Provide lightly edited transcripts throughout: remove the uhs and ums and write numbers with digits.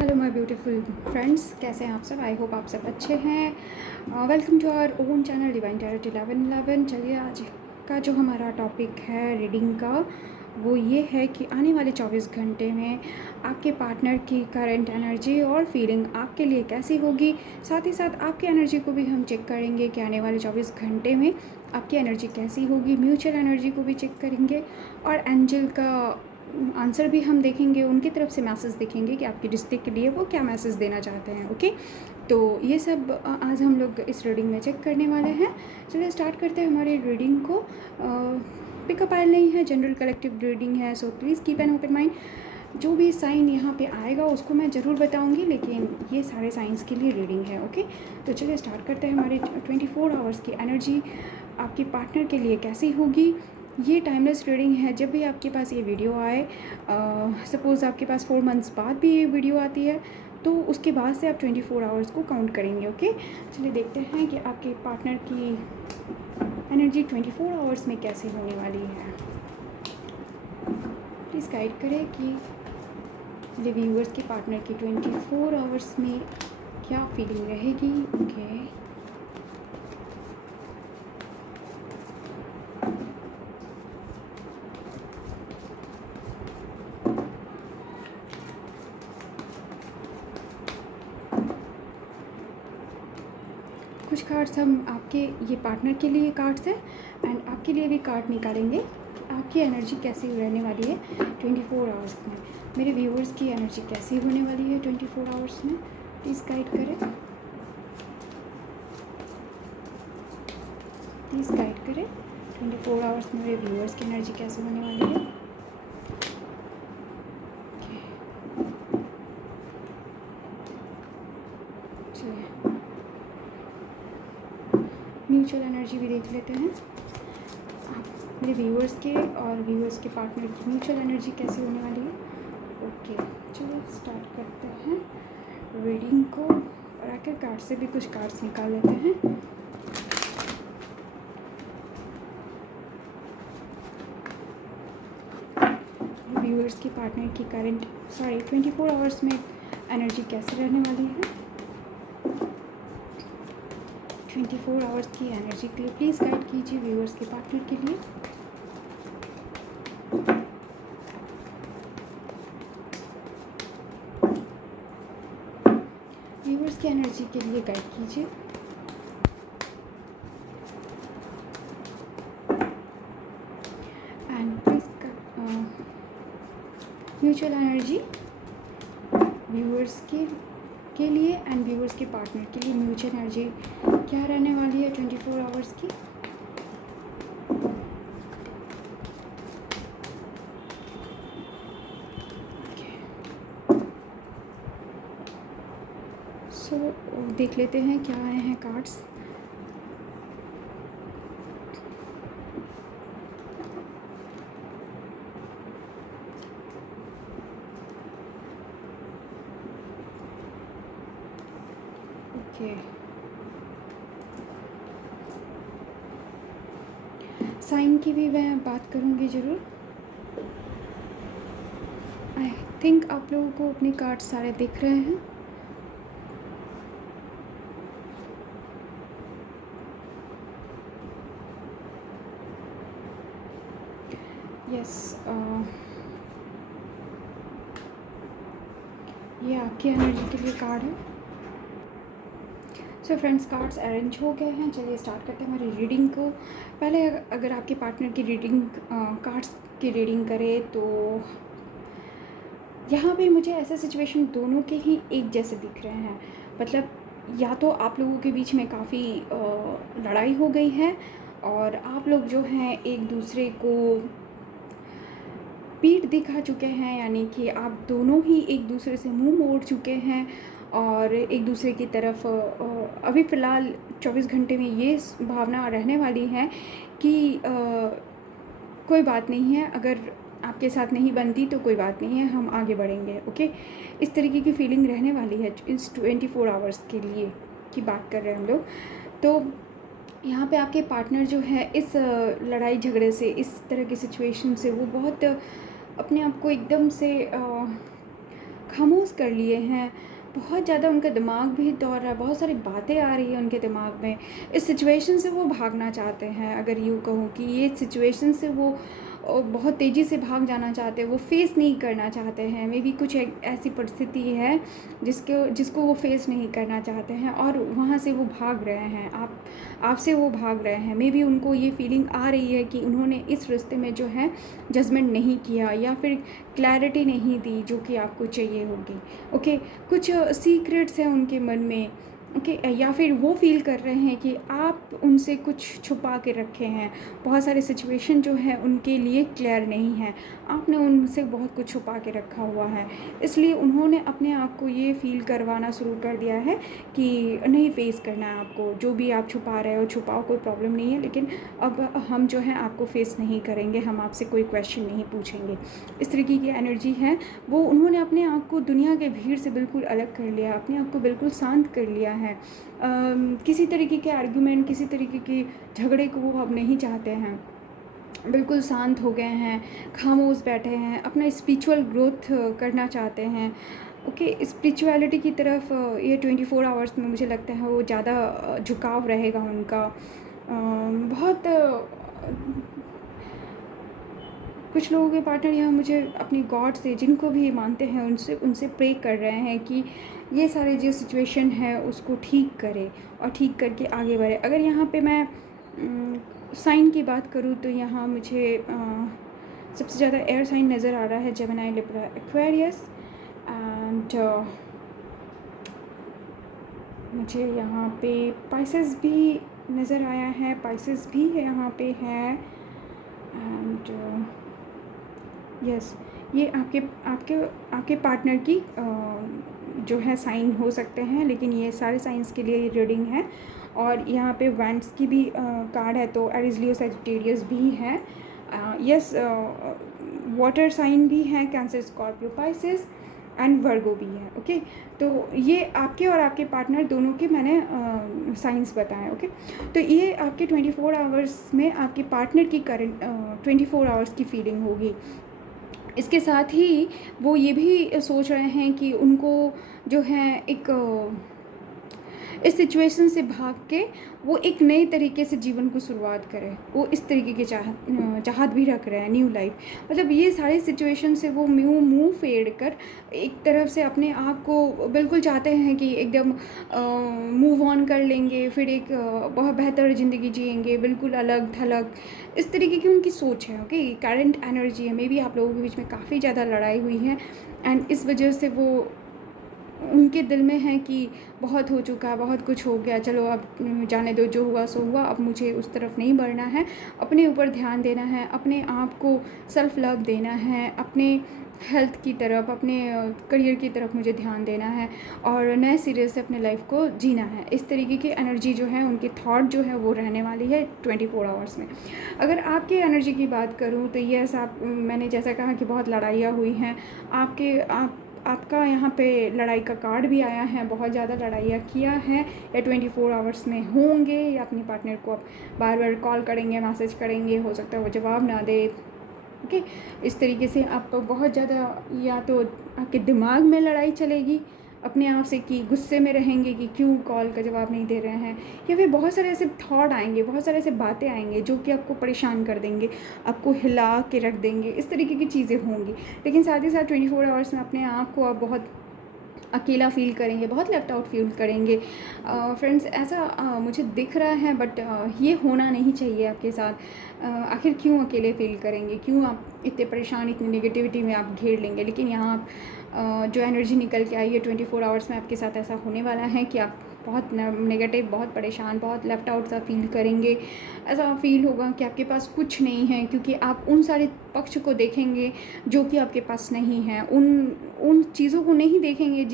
Hello my beautiful friends, कैसे हैं आप सब। आई होप आप सब अच्छे हैं। Welcome to our own channel divine tarot 1111। चलिए, आज का जो हमारा टॉपिक है रीडिंग का, वो ये है कि आने वाले 24 घंटे में आपके पार्टनर की करंट एनर्जी और फीलिंग आपके लिए कैसी होगी। साथ ही साथ आपकी एनर्जी को भी हम चेक करेंगे कि आने वाले 24 घंटे में आपकी एनर्जी कैसी होगी। म्यूचुअल एनर्जी को भी चेक करेंगे और एंजल का आंसर भी हम देखेंगे, उनकी तरफ से मैसेज देखेंगे कि आपके रिश्ते के लिए वो क्या मैसेज देना चाहते हैं। ओके, तो ये सब आज हम लोग इस रीडिंग में चेक करने वाले हैं। चलिए स्टार्ट करते हैं हमारी रीडिंग को। पिकअप आयल नहीं है, जनरल कलेक्टिव रीडिंग है, so please keep an open mind. जो भी साइन यहाँ पे आएगा उसको मैं ज़रूर बताऊंगी, लेकिन ये सारे साइंस के लिए रीडिंग है। ओके, तो चलिए स्टार्ट करते हैं। हमारे 24 आवर्स की एनर्जी आपके पार्टनर के लिए कैसी होगी। ये टाइमलेस रीडिंग है। जब भी आपके पास ये वीडियो आए, सपोज़ आपके पास 4 मंथ्स बाद भी ये वीडियो आती है, तो उसके बाद से आप 24 आवर्स को काउंट करेंगे। ओके, चलिए देखते हैं कि आपके पार्टनर की एनर्जी 24 आवर्स में कैसे होने वाली है। प्लीज़ गाइड करें कि मेरे व्यूअर्स के पार्टनर की 24 आवर्स में क्या फीलिंग रहेगी। ओके, कुछ कार्ड्स हम आपके ये पार्टनर के लिए कार्ड्स हैं एंड आपके लिए भी कार्ड निकालेंगे। आपकी एनर्जी कैसी रहने वाली है 24 आवर्स में। मेरे व्यूअर्स की एनर्जी कैसी होने वाली है 24 आवर्स में, प्लीज़ गाइड करें। प्लीज़ गाइड करें 24 आवर्स में मेरे व्यूअर्स की एनर्जी कैसे होने वाली है। चलिए म्यूचुअल एनर्जी भी देख लेते हैं। मेरे व्यूअर्स के और व्यूअर्स के पार्टनर की म्यूचुअल एनर्जी कैसी होने वाली है। ओके, चलिए स्टार्ट करते हैं रीडिंग को और आखिर कार्ड से भी कुछ कार्ड्स निकाल लेते हैं। व्यूअर्स के पार्टनर की करंट 24 आवर्स में एनर्जी कैसे रहने वाली है। 24 आवर्स की एनर्जी के लिए प्लीज़ गाइड कीजिए व्यूअर्स के पार्टनर के लिए। व्यूअर्स की एनर्जी के लिए गाइड कीजिए। And please mutual energy viewers के लिए एंड व्यूअर्स के पार्टनर के लिए म्यूचुअल एनर्जी क्या रहने वाली है 24 आवर्स की। सो देख लेते हैं क्या आए हैं कार्ड्स। ओके, साइन की भी मैं बात करूँगी ज़रूर। आई थिंक आप लोगों को अपने कार्ड सारे दिख रहे हैं। यस, ये आपकी एनर्जी के लिए कार्ड है। सो फ्रेंड्स, कार्ड्स अरेंज हो गए हैं। चलिए स्टार्ट करते हैं हमारी रीडिंग को। पहले अगर आपके पार्टनर की रीडिंग, कार्ड्स की रीडिंग करें, तो यहाँ पे मुझे ऐसा सिचुएशन दोनों के ही एक जैसे दिख रहे हैं। मतलब या तो आप लोगों के बीच में काफ़ी लड़ाई हो गई है और आप लोग जो हैं एक दूसरे को पीठ दिखा चुके हैं, यानी कि आप दोनों ही एक दूसरे से मुंह मोड़ चुके हैं और एक दूसरे की तरफ अभी फ़िलहाल 24 घंटे में ये भावना रहने वाली है कि कोई बात नहीं है, अगर आपके साथ नहीं बनती तो कोई बात नहीं है, हम आगे बढ़ेंगे। ओके, इस तरीके की फीलिंग रहने वाली है इस 24 आवर्स के लिए की बात कर रहे हैं हम लोग। तो यहाँ पे आपके पार्टनर जो है इस लड़ाई झगड़े से, इस तरह की सिचुएशन से वो बहुत अपने आप को एकदम से खामोश कर लिए हैं। बहुत ज़्यादा उनका दिमाग भी दौड़ रहा है, बहुत सारी बातें आ रही हैं उनके दिमाग में। इस सिचुएशन से वो भागना चाहते हैं, अगर यूँ कहूँ कि ये सिचुएशन से वो बहुत तेज़ी से भाग जाना चाहते हैं, वो फ़ेस नहीं करना चाहते हैं। मेबी कुछ एक ऐसी परिस्थिति है जिसको वो फ़ेस नहीं करना चाहते हैं और वहाँ से वो भाग रहे हैं, आपसे वो भाग रहे हैं। मेबी उनको ये फीलिंग आ रही है कि उन्होंने इस रिश्ते में जो है जजमेंट नहीं किया या फिर क्लैरिटी नहीं दी जो कि आपको चाहिए होगी। ओके, कुछ सीक्रेट्स हैं उनके मन में। ओके, या फिर वो फ़ील कर रहे हैं कि आप उनसे कुछ छुपा के रखे हैं। बहुत सारे सिचुएशन जो है उनके लिए क्लियर नहीं है, आपने उनसे बहुत कुछ छुपा के रखा हुआ है। इसलिए उन्होंने अपने आप को ये फ़ील करवाना शुरू कर दिया है कि नहीं, फ़ेस करना है आपको। जो भी आप छुपा रहे हो छुपाओ, कोई प्रॉब्लम नहीं है, लेकिन अब हम जो है आपको फ़ेस नहीं करेंगे, हम आपसे कोई क्वेश्चन नहीं पूछेंगे। इस तरीके की एनर्जी है। वो उन्होंने अपने आप को दुनिया के भीड़ से बिल्कुल अलग कर लिया, अपने आप को बिल्कुल शांत कर लिया है। किसी तरीके के आर्गुमेंट, किसी तरीके के झगड़े को वो अब नहीं चाहते हैं। बिल्कुल शांत हो गए हैं, खामोश बैठे हैं, अपना स्पिरिचुअल ग्रोथ करना चाहते हैं। ओके, स्पिरिचुअलिटी की तरफ ये 24 आवर्स में मुझे लगता है वो ज़्यादा झुकाव रहेगा उनका। बहुत कुछ लोगों के पार्टनर यहाँ मुझे अपने गॉड से, जिनको भी ये मानते हैं, उनसे प्रे कर रहे हैं कि ये सारे जो सिचुएशन है उसको ठीक करे और ठीक करके आगे बढ़े। अगर यहाँ पे मैं साइन की बात करूँ तो यहाँ मुझे सबसे ज़्यादा एयर साइन नज़र आ रहा है, जेमिनी, लिब्रा, एक्वेरियस। एंड मुझे यहाँ पे पाइसेस भी नज़र आया है, पाइसेस भी है यहाँ पे है। एंड यस, ये आपके पार्टनर की जो है साइन हो सकते हैं, लेकिन ये सारे साइंस के लिए रीडिंग है। और यहाँ पे वैंड्स की भी कार्ड है, तो एरीज, लियो, सैजिटेरियस भी है। यस, वाटर साइन भी है, कैंसर, स्कॉर्पियो, पाइसेस एंड वर्गो भी है। ओके, तो ये आपके और आपके पार्टनर दोनों के मैंने साइंस बताएं। ओके, तो ये आपके 24 आवर्स में आपके पार्टनर की करंट 24 आवर्स की फीलिंग होगी। इसके साथ ही वो ये भी सोच रहे हैं कि उनको जो है एक इस सिचुएशन से भाग के वो एक नए तरीके से जीवन को शुरुआत करें। वो इस तरीके की चाहत भी रख रहे हैं, न्यू लाइफ। मतलब ये सारे सिचुएशन से वो मुँह फेर कर एक तरफ से अपने आप को बिल्कुल चाहते हैं कि एकदम मूव ऑन कर लेंगे, फिर एक बहुत बेहतर ज़िंदगी जिएंगे, बिल्कुल अलग थलग। इस तरीके की उनकी सोच है। ओके, करंट एनर्जी है। मे बी आप लोगों के बीच में काफ़ी ज़्यादा लड़ाई हुई है एंड इस वजह से वो उनके दिल में है कि बहुत हो चुका, बहुत कुछ हो गया, चलो अब जाने दो, जो हुआ सो हुआ, अब मुझे उस तरफ नहीं बढ़ना है, अपने ऊपर ध्यान देना है, अपने आप को सेल्फ लव देना है, अपने हेल्थ की तरफ, अपने करियर की तरफ मुझे ध्यान देना है और नए सिरे से अपने लाइफ को जीना है। इस तरीके की एनर्जी जो है, उनके थॉट जो है वो रहने वाली है 24 आवर्स में। अगर आपकी एनर्जी की बात करूँ तो यस, मैंने जैसा कहा कि बहुत लड़ाइयाँ हुई हैं आपका यहाँ पे लड़ाई का कार्ड भी आया है, बहुत ज़्यादा लड़ाइयाँ किया है या 24 आवर्स में होंगे, या अपने पार्टनर को आप बार बार कॉल करेंगे, मैसेज करेंगे, हो सकता है वो जवाब ना दे। ओके, इस तरीके से आपको बहुत ज़्यादा या तो आपके दिमाग में लड़ाई चलेगी अपने आप से कि गुस्से में रहेंगे कि क्यों कॉल का जवाब नहीं दे रहे हैं, या फिर बहुत सारे ऐसे थॉट आएंगे, बहुत सारे ऐसे बातें आएंगे जो कि आपको परेशान कर देंगे, आपको हिला के रख देंगे। इस तरीके की चीज़ें होंगी। लेकिन साथ ही साथ 24 आवर्स में अपने आप को आप बहुत अकेला फ़ील करेंगे, बहुत लेफ्ट आउट फील करेंगे। फ्रेंड्स, ऐसा मुझे दिख रहा है, बट ये होना नहीं चाहिए आपके साथ। आखिर क्यों अकेले फ़ील करेंगे, क्यों आप इतने परेशान, इतनी नेगेटिविटी में आप घेर लेंगे। लेकिन यहाँ आप जो एनर्जी निकल के आई है 24 आवर्स में आपके साथ ऐसा होने वाला है कि आप बहुत नेगेटिव, बहुत परेशान, बहुत लेफ़्ट आउट सा फील करेंगे। ऐसा फील होगा कि आपके पास कुछ नहीं है, क्योंकि आप उन सारे पक्ष को देखेंगे जो कि आपके पास नहीं है, उन चीज़ों को नहीं देखेंगे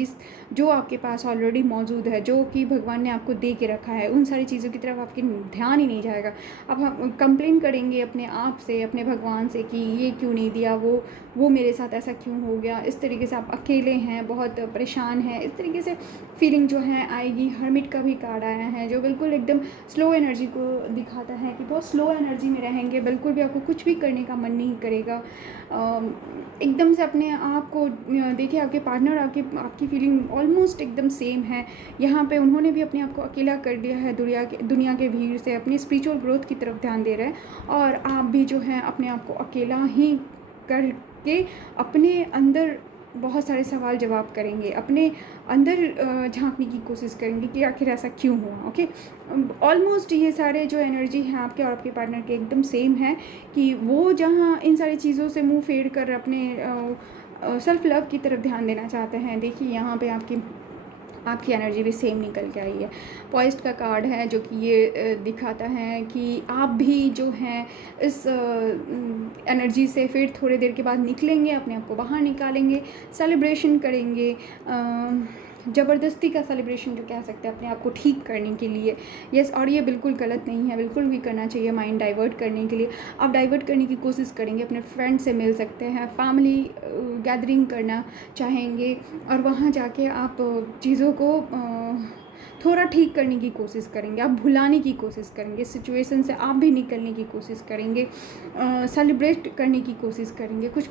जो आपके पास ऑलरेडी मौजूद है, जो कि भगवान ने आपको दे के रखा है। उन सारी चीज़ों की तरफ आपके ध्यान ही नहीं जाएगा। आप कंप्लेन करेंगे अपने आप से, अपने भगवान से कि ये क्यों नहीं दिया, वो मेरे साथ ऐसा क्यों हो गया। इस तरीके से आप अकेले हैं, बहुत परेशान हैं, इस तरीके से फीलिंग जो है आएगी। हर्मिट का भी कार्ड आया है जो बिल्कुल एकदम स्लो एनर्जी को दिखाता है कि बहुत स्लो एनर्जी में रहेंगे, बिल्कुल भी आपको कुछ भी करने का मन नहीं करेगा। एकदम से अपने आप को देखिए, आपके पार्टनर आपकी फीलिंग ऑलमोस्ट एकदम सेम है। यहाँ पे उन्होंने भी अपने आप को अकेला कर लिया है दुनिया के भीड़ से, अपनी स्पिरिचुअल ग्रोथ की तरफ ध्यान दे रहे हैं। और आप भी जो है अपने आप को अकेला ही करके अपने अंदर बहुत सारे सवाल जवाब करेंगे, अपने अंदर झांकने की कोशिश करेंगे कि आखिर ऐसा क्यों हुआ। ओके, ऑलमोस्ट ये सारे जो एनर्जी हैं आपके और आपके पार्टनर के एकदम सेम है कि वो जहाँ इन सारी चीज़ों से मुंह फेर कर अपने सेल्फ लव की तरफ ध्यान देना चाहते हैं। देखिए यहाँ पे आपकी एनर्जी भी सेम निकल के आई है। पॉइस्ट का कार्ड है जो कि ये दिखाता है कि आप भी जो हैं इस एनर्जी से फिर थोड़ी देर के बाद निकलेंगे, अपने आप को बाहर निकालेंगे, सेलिब्रेशन करेंगे, ज़बरदस्ती का सेलिब्रेशन जो कह सकते हैं अपने आप को ठीक करने के लिए। यस, और ये बिल्कुल गलत नहीं है, बिल्कुल भी करना चाहिए। माइंड डाइवर्ट करने के लिए आप डाइवर्ट करने की कोशिश करेंगे, अपने फ्रेंड से मिल सकते हैं, फैमिली गैदरिंग करना चाहेंगे और वहाँ जाके आप चीज़ों को थोड़ा ठीक करने की कोशिश करेंगे, आप भुलाने की कोशिश करेंगे, सिचुएशन से आप भी निकलने की कोशिश करेंगे, सेलिब्रेट करने की कोशिश करेंगे। कुछ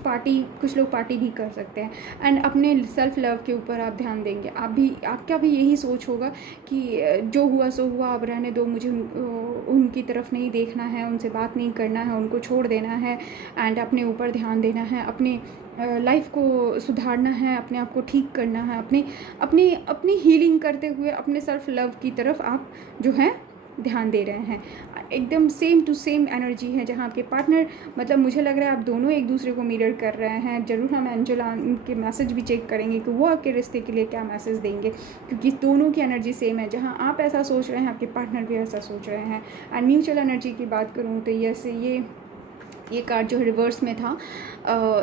लोग पार्टी भी कर सकते हैं एंड अपने सेल्फ लव के ऊपर आप ध्यान देंगे। आपका भी यही सोच होगा कि जो हुआ सो हुआ, अब रहने दो, मुझे उनकी तरफ नहीं देखना है, उनसे बात नहीं करना है, उनको छोड़ देना है एंड अपने ऊपर ध्यान देना है, अपने लाइफ को सुधारना है, अपने आप को ठीक करना है, अपनी हीलिंग करते हुए अपने सेल्फ लव की तरफ आप जो है ध्यान दे रहे हैं। एकदम सेम टू सेम एनर्जी है जहाँ आपके पार्टनर, मतलब मुझे लग रहा है आप दोनों एक दूसरे को मिरर कर रहे हैं। ज़रूर हम एंजल के मैसेज भी चेक करेंगे कि वो आपके रिश्ते के लिए क्या मैसेज देंगे, क्योंकि दोनों की एनर्जी सेम है। जहाँ आप ऐसा सोच रहे हैं आपके पार्टनर भी ऐसा सोच रहे हैं। एंड म्यूचुअल एनर्जी की बात करूँ तो ये कार्ड जो रिवर्स में था,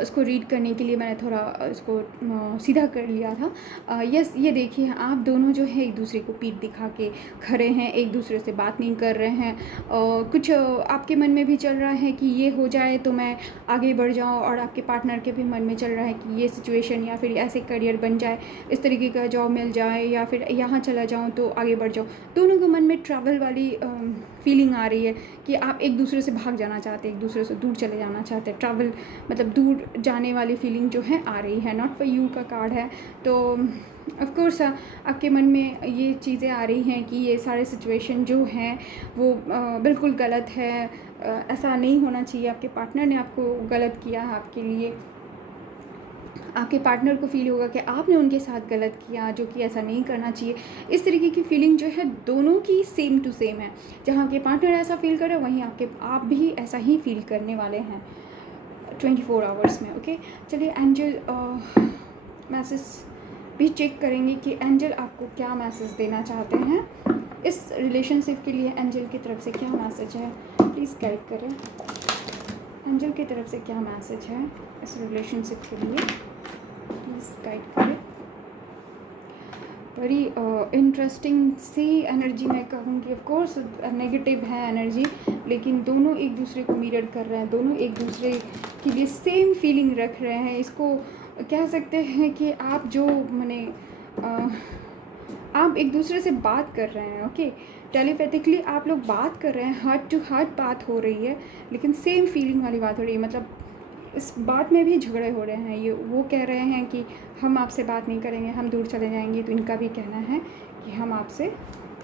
इसको रीड करने के लिए मैंने थोड़ा इसको सीधा कर लिया था। यस, ये देखिए आप दोनों जो है एक दूसरे को पीठ दिखा के खड़े हैं, एक दूसरे से बात नहीं कर रहे हैं। कुछ आपके मन में भी चल रहा है कि ये हो जाए तो मैं आगे बढ़ जाऊं, और आपके पार्टनर के भी मन में चल रहा है कि ये सिचुएशन या फिर ऐसे करियर बन जाए, इस तरीके का जॉब मिल जाए, या फिर यहाँ चला जाऊँ तो आगे बढ़ जाऊँ। दोनों के मन में ट्रैवल वाली फीलिंग आ रही है कि आप एक दूसरे से भाग जाना चाहते हैं, एक दूसरे से दूर चले जाना चाहते हैं। ट्रैवल मतलब दूर जाने वाली फीलिंग जो है आ रही है। नॉट फॉर यू का कार्ड है, तो ऑफ कोर्स आपके मन में ये चीज़ें आ रही हैं कि ये सारे सिचुएशन जो हैं वो बिल्कुल गलत है, ऐसा नहीं होना चाहिए। आपके पार्टनर ने आपको गलत किया है, आपके लिए आपके पार्टनर को फील होगा कि आपने उनके साथ गलत किया, जो कि ऐसा नहीं करना चाहिए। इस तरीके की फीलिंग जो है दोनों की सेम टू सेम है। जहाँ आपके पार्टनर ऐसा फील कर रहे हैं वहीं आप भी ऐसा ही फील करने वाले हैं 24 आवर्स में। ओके, चलिए एंजल मैसेज भी चेक करेंगे कि एंजल आपको क्या मैसेज देना चाहते हैं इस रिलेशनशिप के लिए। एंजल की तरफ से क्या मैसेज है, प्लीज़ गाइड करें। एंजल की तरफ से क्या मैसेज है इस रिलेशनशिप के लिए, प्लीज़ गाइड करें। बड़ी इंटरेस्टिंग सी एनर्जी मैं कहूँगी। ऑफ कोर्स नेगेटिव है एनर्जी, लेकिन दोनों एक दूसरे को मिरर कर रहे हैं, दोनों एक दूसरे के लिए सेम फीलिंग रख रहे हैं। इसको कह सकते हैं कि आप जो आप एक दूसरे से बात कर रहे हैं। ओके, टेलीपैथिकली आप लोग बात कर रहे हैं, हार्ट टू हार्ट बात हो रही है, लेकिन सेम फीलिंग वाली बात हो रही है। मतलब इस बात में भी झगड़े हो रहे हैं। ये वो कह रहे हैं कि हम आपसे बात नहीं करेंगे, हम दूर चले जाएंगे, तो इनका भी कहना है कि हम आपसे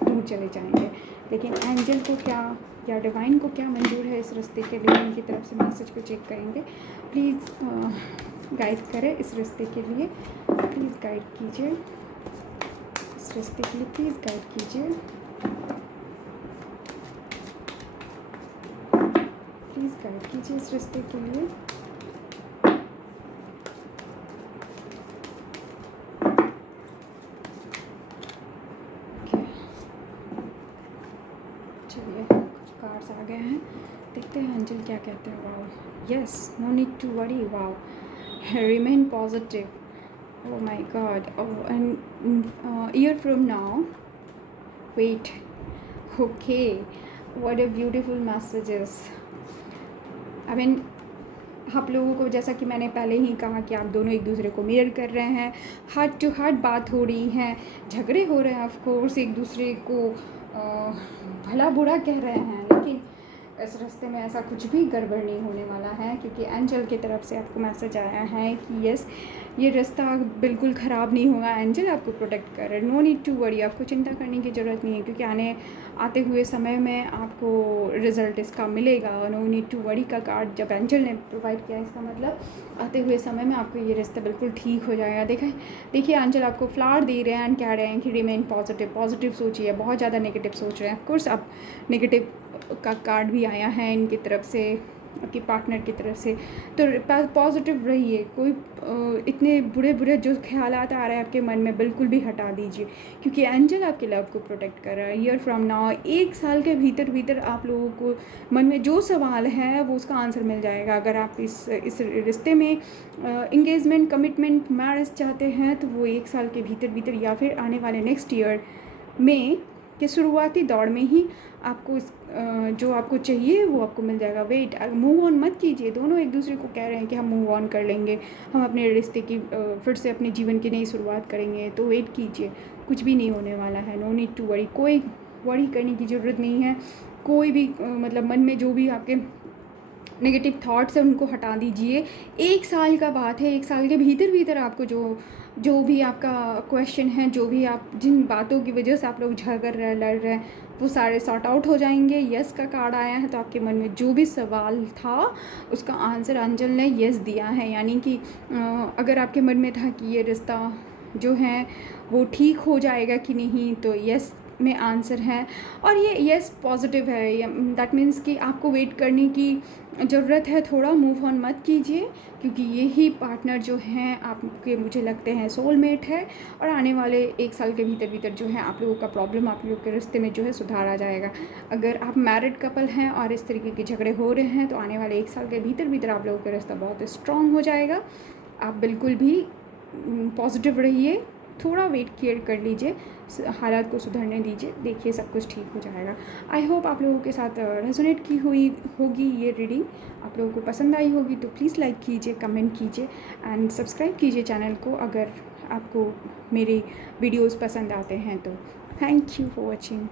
दूर चले जाएंगे। लेकिन एंजल को क्या या डिवाइन को क्या मंजूर है इस रिश्ते के लिए, उनकी तरफ से मैसेज को चेक करेंगे। प्लीज़ गाइड करें इस रिश्ते के लिए, प्लीज़ गाइड कीजिए इस रिश्ते के लिए, प्लीज़ गाइड कीजिए, प्लीज़ गाइड कीजिए इस रिश्ते के लिए। चलिए कुछ कार्ड्स आ गए हैं, देखते हैं एंजल क्या कहते हैं। Wow, yes, no need to worry, wow, remain positive, oh my god, oh, and year from now, wait, okay, what a beautiful messages. I mean, आप लोगों को जैसा कि मैंने पहले ही कहा कि आप दोनों एक दूसरे को मिरर कर रहे हैं, हार्ट टू हार्ट बात हो रही है, झगड़े हो रहे हैं, ऑफ कोर्स एक दूसरे को भला बुरा कह रहे हैं, लेकिन इस रास्ते में ऐसा कुछ भी गड़बड़ नहीं होने वाला है, क्योंकि एंजल की तरफ से आपको मैसेज आया है कि यस, ये रास्ता बिल्कुल ख़राब नहीं होगा। एंजल आपको प्रोटेक्ट कर रहे हैं। नो नीड टू वरी, आपको चिंता करने की ज़रूरत नहीं है, क्योंकि आते हुए समय में आपको रिज़ल्ट इसका मिलेगा। नो नीड टू वरी का कार्ड जब एंजल ने प्रोवाइड किया, इसका मतलब आते हुए समय में आपको ये रिश्ता बिल्कुल ठीक हो जाएगा। देखिए एंजल आपको फ्लावर दे रहे हैं एंड कह रहे हैं कि रिमेन पॉजिटिव सोचिए। बहुत ज़्यादा नेगेटिव सोच रहे हैं, ऑफकोर्स आप नेगेटिव का कार्ड भी आया है इनकी तरफ से, आपके पार्टनर की तरफ से, तो पॉजिटिव रहिए। कोई इतने बुरे जो ख्यालात आ रहे हैं आपके मन में, बिल्कुल भी हटा दीजिए, क्योंकि एंजल आपके लव को प्रोटेक्ट कर रहा है। ईयर फ्रॉम नाउ, 1 साल के भीतर आप लोगों को मन में जो सवाल है वो उसका आंसर मिल जाएगा। अगर आप इस रिश्ते में इंगेजमेंट, कमिटमेंट, मैरिज चाहते हैं, तो वो 1 साल के भीतर या फिर आने वाले नेक्स्ट ईयर में के शुरुआती दौर में ही आपको जो आपको चाहिए वो आपको मिल जाएगा। वेट, मूव ऑन मत कीजिए। दोनों एक दूसरे को कह रहे हैं कि हम मूव ऑन कर लेंगे, हम अपने रिश्ते की फिर से अपने जीवन की नई शुरुआत करेंगे, तो वेट कीजिए, कुछ भी नहीं होने वाला है। नो नीड टू वरी, कोई वरी करने की ज़रूरत नहीं है। कोई भी मतलब मन में जो भी आपके नेगेटिव थाट्स हैं उनको हटा दीजिए। 1 साल का बात है, 1 साल के भीतर आपको जो भी आपका क्वेश्चन है, जो भी आप जिन बातों की वजह से आप लोग झगड़ रहे हैं, लड़ रहे हैं, वो सारे सॉर्ट आउट हो जाएंगे। यस का कार्ड आया है, तो आपके मन में जो भी सवाल था उसका आंसर एंजल ने यस दिया है। यानी कि अगर आपके मन में था कि ये रिश्ता जो है वो ठीक हो जाएगा कि नहीं, तो यस में आंसर है। और ये यस पॉजिटिव है। दैट मीन्स कि आपको वेट करने की ज़रूरत है, थोड़ा मूव ऑन मत कीजिए, क्योंकि यही पार्टनर जो हैं आपके, मुझे लगते हैं सोलमेट है। और आने वाले 1 साल के भीतर जो है आप लोगों का प्रॉब्लम, आप लोगों के रिश्ते में जो है सुधार आ जाएगा। अगर आप मैरिड कपल हैं और इस तरीके के झगड़े हो रहे हैं, तो आने वाले 1 साल के भीतर आप लोगों का रिश्ता बहुत स्ट्रॉन्ग हो जाएगा। आप बिल्कुल भी पॉजिटिव रहिए, थोड़ा वेट केयर कर लीजिए, हालात को सुधरने दीजिए, देखिए सब कुछ ठीक हो जाएगा। आई होप आप लोगों के साथ रेजोनेट की हुई होगी ये रीडिंग, आप लोगों को पसंद आई होगी। तो प्लीज़ लाइक कीजिए, कमेंट कीजिए एंड सब्सक्राइब कीजिए चैनल को, अगर आपको मेरे वीडियोस पसंद आते हैं तो। Thank you for watching.